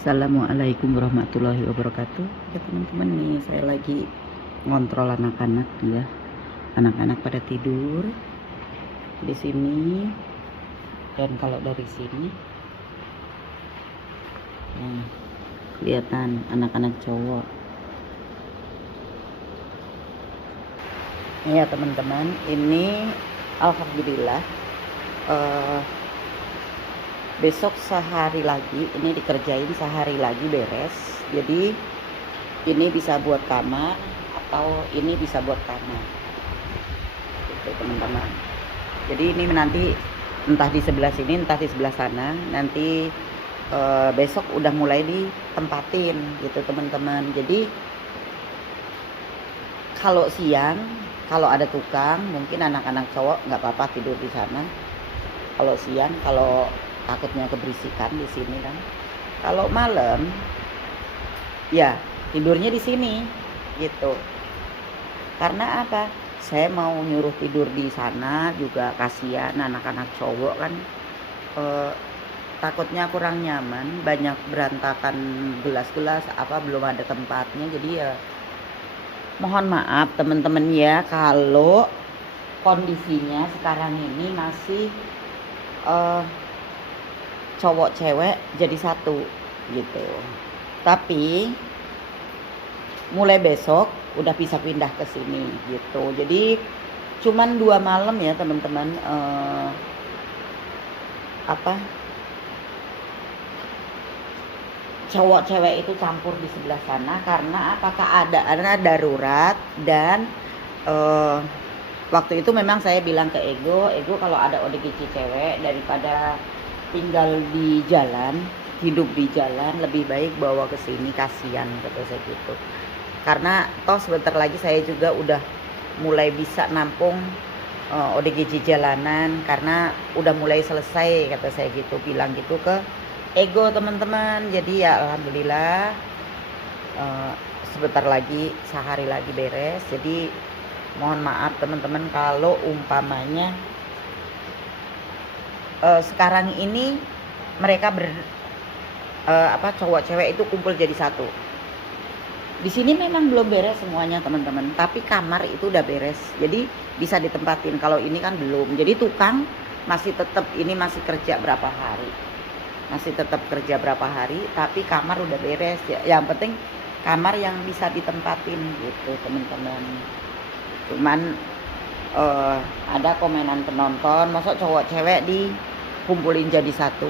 Assalamualaikum warahmatullahi wabarakatuh. Ya teman-teman, nih saya lagi ngontrol anak-anak ya. Anak-anak pada tidur di sini, dan kalau dari sini kelihatan anak-anak cowok. Ya teman-teman, ini alhamdulillah besok sehari lagi, ini dikerjain sehari lagi beres. Jadi ini bisa buat kamar atau ini bisa buat kamar gitu teman-teman. Jadi ini nanti entah di sebelah sini entah di sebelah sana, nanti besok udah mulai ditempatin gitu teman-teman. Jadi kalau siang, kalau ada tukang, mungkin anak-anak cowok nggak apa-apa tidur di sana. Kalau siang, kalau takutnya keberisikan di sini kan. Kalau malam, ya tidurnya di sini gitu. Karena apa? Saya mau nyuruh tidur di sana juga kasihan anak-anak cowok kan. Takutnya kurang nyaman, banyak berantakan gelas-gelas apa belum ada tempatnya. Jadi ya mohon maaf teman-teman ya kalau kondisinya sekarang ini masih cowok cewek jadi satu gitu. Tapi mulai besok udah bisa pindah ke sini gitu. Jadi cuman 2 malam ya teman-teman, cowok cewek itu campur di sebelah sana karena apa, keadaannya darurat. Dan waktu itu memang saya bilang ke Ego kalau ada ODGJ cewek daripada tinggal di jalan, hidup di jalan, lebih baik bawa ke sini, kasihan kata saya gitu. Karena toh sebentar lagi saya juga udah mulai bisa nampung ODGJ jalanan karena udah mulai selesai kata saya gitu, bilang gitu ke Ego teman-teman. Jadi ya alhamdulillah sebentar lagi, sehari lagi beres. Jadi mohon maaf teman-teman kalau umpamanya sekarang ini mereka cowok cewek itu kumpul jadi satu. Di sini memang belum beres semuanya teman-teman, tapi kamar itu udah beres. Jadi bisa ditempatin. Kalau ini kan belum. Jadi tukang masih tetap ini masih kerja berapa hari. Masih tetap kerja berapa hari, tapi kamar udah beres ya. Yang penting kamar yang bisa ditempatin gitu teman-teman. Cuman ada komenan penonton, masa cowok cewek dikumpulin jadi satu.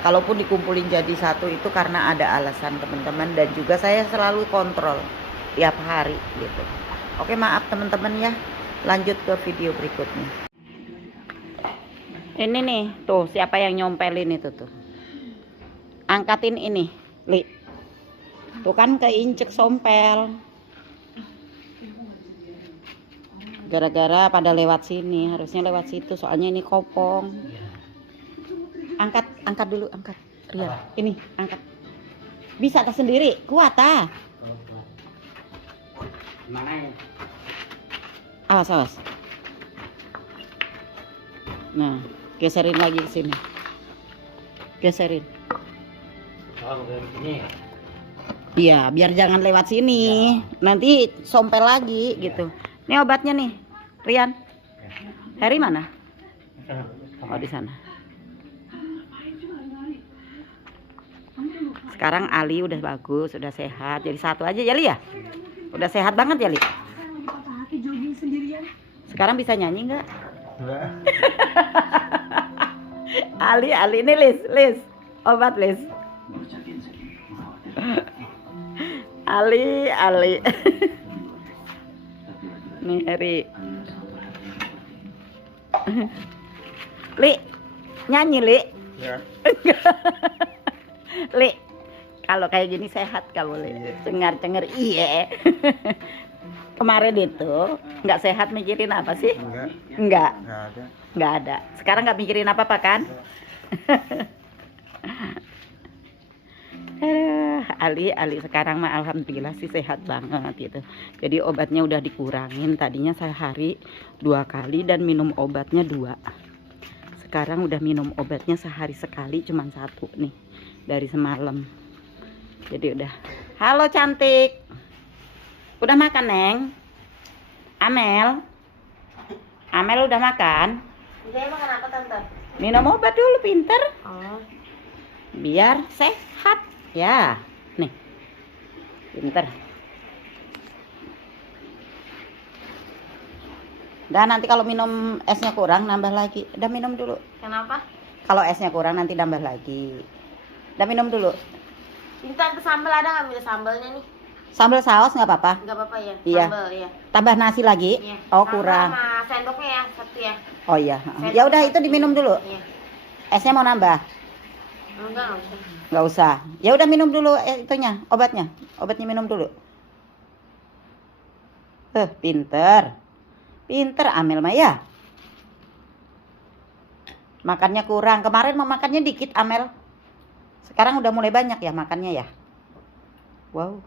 Kalaupun dikumpulin jadi satu itu karena ada alasan teman-teman, dan juga saya selalu kontrol tiap hari gitu. Oke, maaf teman-teman ya. Lanjut ke video berikutnya. Ini nih, tuh siapa yang nyompelin itu tuh. Angkatin ini, Li. Tuh kan keinjek sompel. Gara-gara pada lewat sini, harusnya lewat situ, soalnya ini kopong. Angkat dulu, angkat. Ria, ini angkat. Bisa tak sendiri, kuat ah. Mana ya? Awas. Nah, geserin lagi ke sini. Geserin. Iya, biar jangan lewat sini. Nanti sompel lagi gitu. Ini obatnya nih, Rian. Harry mana? Oh, di sana. Sekarang Ali udah bagus, udah sehat. Jadi satu aja ya, Li ya? Udah sehat banget ya, Li? Sekarang bisa nyanyi nggak? Ali ini Lis. Obat Lis. Ali. Nih Harry. Li, nyanyi Li. Ya. Li, kalau kayak gini sehat kamu Li. Cengar-cengar iya. Kemarin itu nggak sehat, mikirin apa sih? Enggak ada. Sekarang nggak mikirin apa-apa kan? Ali sekarang mah alhamdulillah sih sehat banget gitu. Jadi obatnya udah dikurangin. Tadinya sehari 2 kali dan minum obatnya 2. Sekarang udah minum obatnya sehari sekali, cuman 1 nih dari semalam. Jadi udah. Halo cantik. Udah makan, Neng? Amel? Amel udah makan? Udah makan apa, Tante? Minum obat dulu, pinter. Oh. Biar sehat. Ya, nih. Pinter. Dan nanti kalau minum esnya kurang, nambah lagi. Udah minum dulu. Kenapa? Kalau esnya kurang, nanti nambah lagi. Udah minum dulu. Ini Tante sambal ada nggak? Ambil sambalnya nih. Sambal saus nggak apa-apa? Nggak apa-apa ya? Iya. Sambal ya. Tambah nasi lagi? Iya. Oh, Sama kurang. Sama sendoknya ya, satu ya. Oh iya. Ya udah, itu diminum dulu. Iya. Esnya mau nambah? Enggak usah. Nggak usah. Ya udah, minum dulu itunya, obatnya. Obatnya minum dulu. Pinter. Pinter Amel mah ya. Makannya kurang. Kemarin mau makannya dikit Amel. Sekarang udah mulai banyak ya makannya ya. Wow.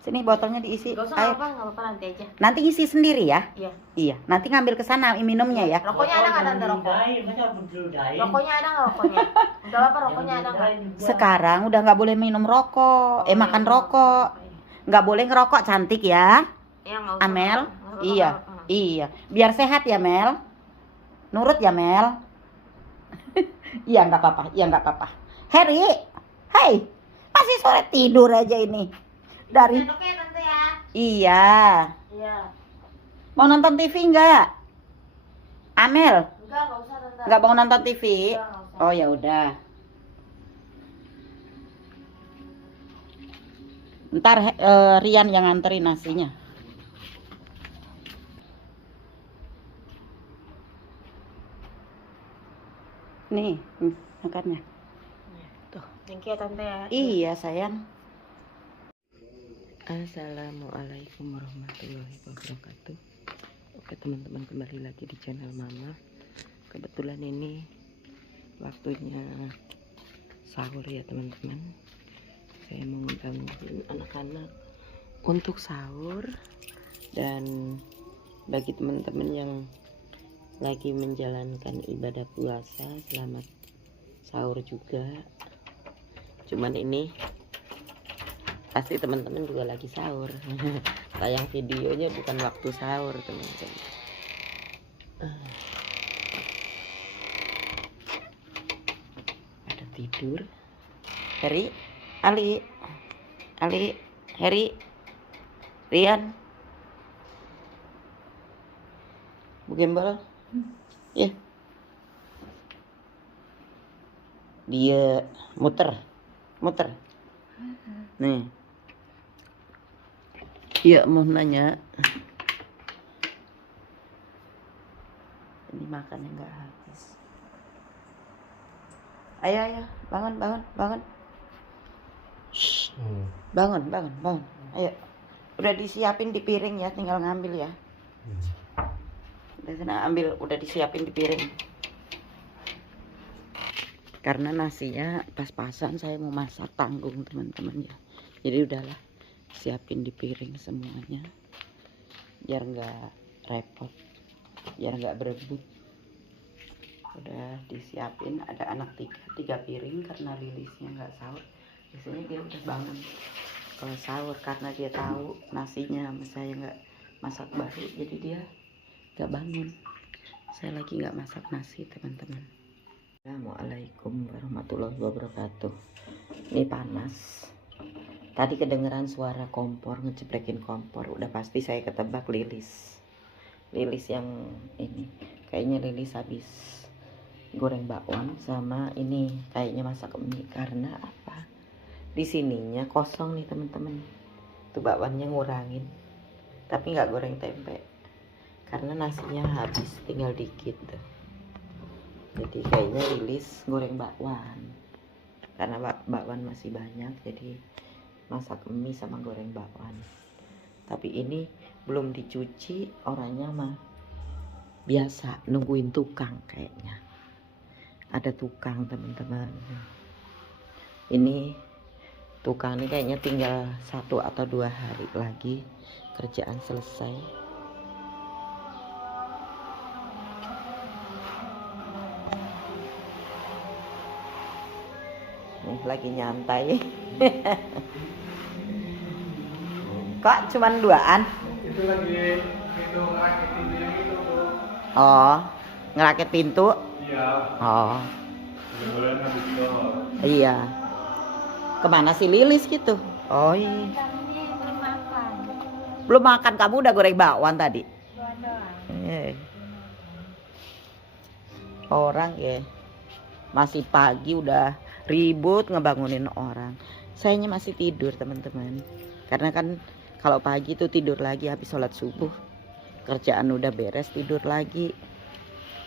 Sini botolnya diisi Nggak usah, air. nggak apa-apa nanti aja. Nanti isi sendiri ya. Iya. Iya. Nanti ngambil ke sana minumnya ya. Rokoknya ada nggak, Tante, rokok? Rokoknya ada nggak rokoknya? Nggak apa-apa, rokoknya ada nggak? Sekarang udah nggak boleh minum rokok. Makan rokok. Nggak boleh ngerokok, cantik ya. Ya, nggak usah. Amel. Nggak apa-apa, Iya. nggak apa-apa. Iya. Biar sehat ya Mel. Nurut ya Mel. Iya nggak apa-apa. Iya nggak apa-apa. Harry. Hai. Masih sore tidur aja ini. Dari. Sendoknya, Tante ya. Iya. Iya. Mau nonton TV nggak? Amel. Nggak usah, Tante. Nggak mau nonton TV? Nggak usah. Oh ya udah. Ntar Rian yang nganterin nasinya. Nih, makannya. Tuh. Thank you ya, Tante ya. Iya sayang. Assalamualaikum warahmatullahi wabarakatuh. Oke teman-teman, kembali lagi di channel Mama. Kebetulan ini waktunya sahur ya teman-teman. Saya mau gangguin anak-anak untuk sahur. Dan bagi teman-teman yang lagi menjalankan ibadah puasa, selamat sahur juga. Cuman ini pasti teman-teman juga lagi sahur. Tayang videonya bukan waktu sahur teman-teman. Ada tidur. Harry, Ali, Harry, Rian, Bu Gembel, ya. Dia muter. Nih. Iya mau nanya. Ini makannya nggak habis. Ayo, bangun. Shh. Bangun. Ayo. Udah disiapin di piring ya, tinggal ngambil ya. Udah sana ambil, udah disiapin di piring. Karena nasinya pas-pasan, saya mau masak tanggung teman-teman ya. Jadi udahlah, siapin di piring semuanya. Biar nggak repot, biar nggak berebut. Udah disiapin, ada anak tiga piring karena Lilisnya nggak sahur. Biasanya dia udah bangun kalau sahur karena dia tahu nasinya sama saya nggak masak baru, jadi dia nggak bangun. Saya lagi nggak masak nasi teman-teman. Assalamualaikum warahmatullahi wabarakatuh. Ini panas. Tadi kedengeran suara kompor, ngeceprekin kompor. Udah pasti saya ketebak Lilis yang ini. Kayaknya Lilis habis goreng bakwan sama ini kayaknya masak mie. Karena apa? Di sininya kosong nih teman-teman. Tuh bakwannya ngurangin. Tapi nggak goreng tempe. Karena nasinya habis, tinggal dikit tuh. Jadi kayaknya Lilis goreng bakwan. Karena bakwan masih banyak, jadi masak mie sama goreng bakwan. Tapi ini belum dicuci, orangnya mah biasa nungguin tukang kayaknya. Ada tukang teman-teman. Ini tukang ini kayaknya tinggal 1 atau 2 hari lagi kerjaan selesai. Nih lagi nyantai. Kok cuman duaan? Itu lagi itu ngerakit pintunya gitu tuh. Oh, ngerakit pintu? Iya. Oh, Boleh habis itu. iya. Kemana si Lilis gitu? Oh iya. Kami belum makan. Belum makan, kamu udah goreng bakwan tadi? Doang. Orang ya masih pagi udah ribut ngebangunin orang. Sayanya masih tidur teman-teman. Karena kan kalau pagi tuh tidur lagi habis sholat subuh. Kerjaan udah beres tidur lagi.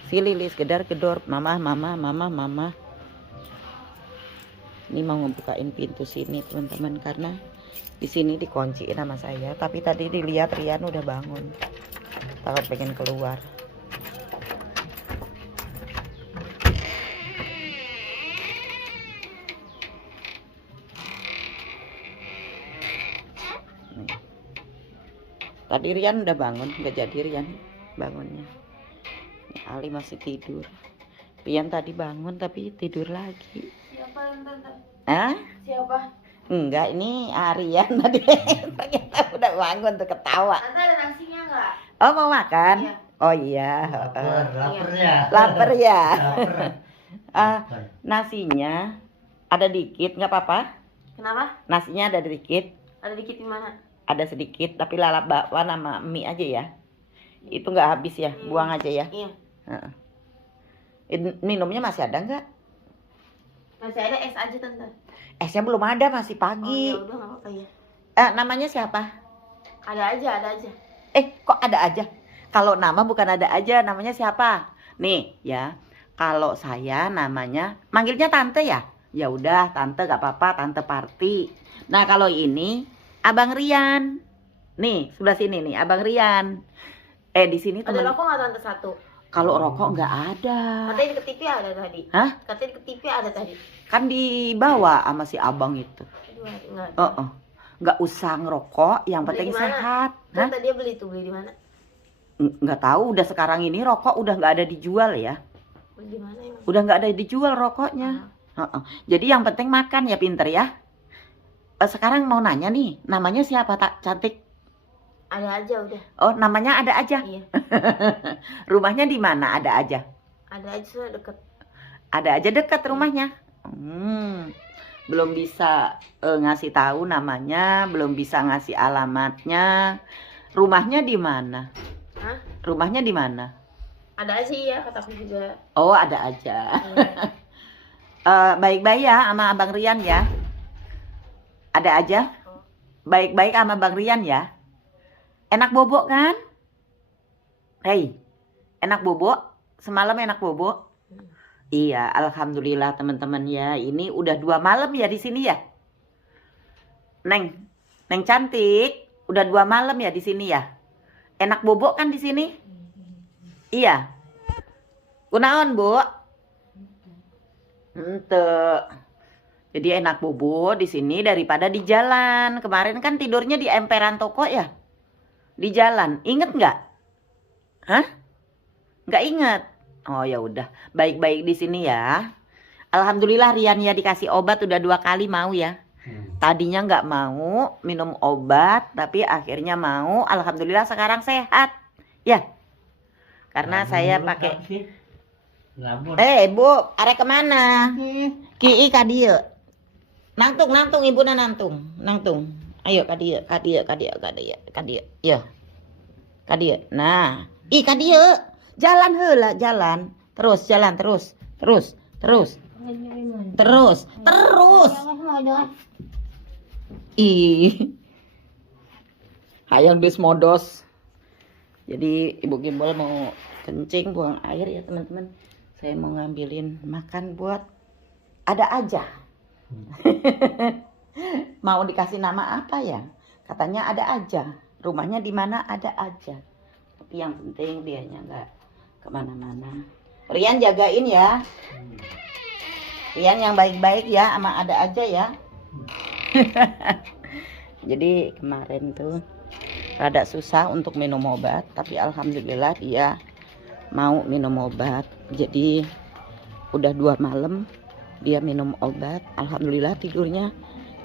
Si Lilis gedar-gedor, mama. Ini mau ngebukain pintu sini teman-teman karena di sini dikunciin sama saya. Tapi tadi dilihat Rian udah bangun. Takut pengen keluar. Tadi Rian udah bangun, nggak jadi Rian bangunnya. Ali masih tidur. Rian tadi bangun tapi tidur lagi. Siapa yang tante? Hah? Siapa? Enggak, ini Rian tadi ternyata udah bangun tuh ketawa. Tante ada nasinya nggak? Oh mau makan? Iya. Oh iya. Lapar ya. Lapar ya. Lapar. Nasinya ada dikit, nggak apa-apa. Kenapa? Nasinya ada dikit, Ada dikit di mana? ada sedikit, tapi lalap bakwan sama mie aja ya. Itu nggak habis ya, buang aja ya. Iya. Heeh. Minumnya masih ada nggak? Masih ada es aja tante. Esnya belum ada, masih Oh pagi. ya udah nggak apa-apa ya. Namanya siapa? Ada aja. Kok ada aja? Kalau nama bukan ada aja, namanya siapa? Nih ya, kalau saya namanya, manggilnya tante ya? Ya udah, tante gak apa-apa, tante Parti. Nah kalau ini Abang Rian. Nih sebelah sini nih, Abang Rian. Di sini Ada teman. rokok nggak tante satu? Kalau rokok nggak ada. Katanya di TV ada tadi. Hah? Katanya di TV ada tadi. Kan dibawa sama si abang itu. Aduh, nggak ada. Nggak usah ngerokok, yang Beli penting di mana? sehat. Hah? Tante dia beli di mana? Nggak tahu, udah sekarang ini rokok udah nggak ada dijual ya. Beli di mana emang? Udah nggak ada dijual rokoknya. Jadi yang penting makan ya, pinter ya. Sekarang mau nanya nih, namanya siapa tak cantik? Ada aja udah. Oh, namanya ada aja. Iya. Rumahnya di mana? Ada aja. Ada aja sudah deket. Ada aja dekat rumahnya. Belum bisa ngasih tahu namanya, belum bisa ngasih alamatnya. Rumahnya di mana? Hah? Rumahnya di mana? Ada aja ya, kataku juga. Oh, ada aja. Baik-baik ya sama Abang Rian ya. Ada aja. Baik-baik sama Bang Rian ya. Enak bobok kan? Hei, enak bobok? Semalam enak bobok? Iya, alhamdulillah teman-teman ya. Ini udah 2 malam ya di sini ya. Neng cantik, udah 2 malam ya di sini ya. Enak bobok kan di sini? Iya. Kunaon, Bu? Ente. Jadi enak bobo di sini daripada di jalan. Kemarin kan tidurnya di emperan toko ya. Di jalan. Ingat nggak? Hah? Nggak inget? Oh ya udah. Baik-baik di sini ya. Alhamdulillah Rian ya dikasih obat udah 2 kali mau ya. Tadinya nggak mau minum obat, tapi akhirnya mau. Alhamdulillah sekarang sehat. Ya. Karena saya pakai. Bu, arek kemana? Ki kadieu. Nangtung ibu nangtung. Ayo kadieu. Ya. Kadieu. Nah, kadieu. Jalan heula, jalan. Terus. Hayang bis modos. Jadi Ibu Gimbal mau kencing, buang air ya teman-teman. Saya mau ngambilin makan buat ada aja. Mau dikasih nama apa ya? Katanya ada aja. Rumahnya di mana ada aja. Tapi yang penting dianya nggak kemana-mana. Rian jagain ya. Rian yang baik-baik ya, sama ada aja ya. Jadi kemarin tuh rada susah untuk minum obat, tapi alhamdulillah dia mau minum obat. Jadi udah 2 malam Dia minum obat, alhamdulillah tidurnya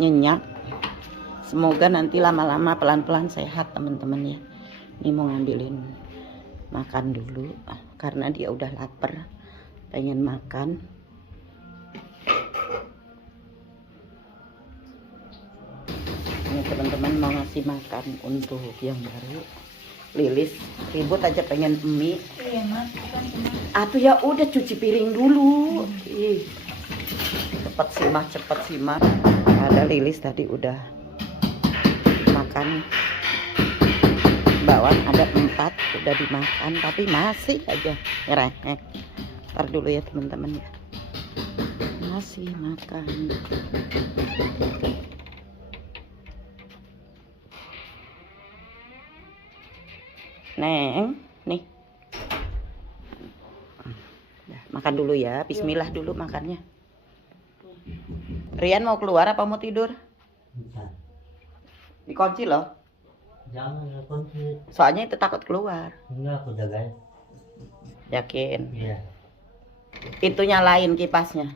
nyenyak. Semoga nanti lama-lama pelan-pelan sehat teman-teman ya. Ini mau ngambilin makan dulu karena dia udah lapar, pengen makan. Ini teman-teman mau ngasih makan untuk yang baru. Lilis ribut aja pengen mie. Iya mas, bukan cuma. Atuh ya udah cuci piring dulu. Ih, cepet sih mah. Ada Lilis tadi udah makan. Bawang ada 4 udah dimakan tapi masih aja nyereh. Ntar dulu ya teman-teman ya. Masih makan. Neng, nih. Makan dulu ya, bismillah dulu makannya. Rian mau keluar apa mau tidur? Dikunci loh. Jangan kunci. Soalnya itu takut keluar. Enggak, aku jagain. Yakin? Iya. Itu nyalain kipasnya.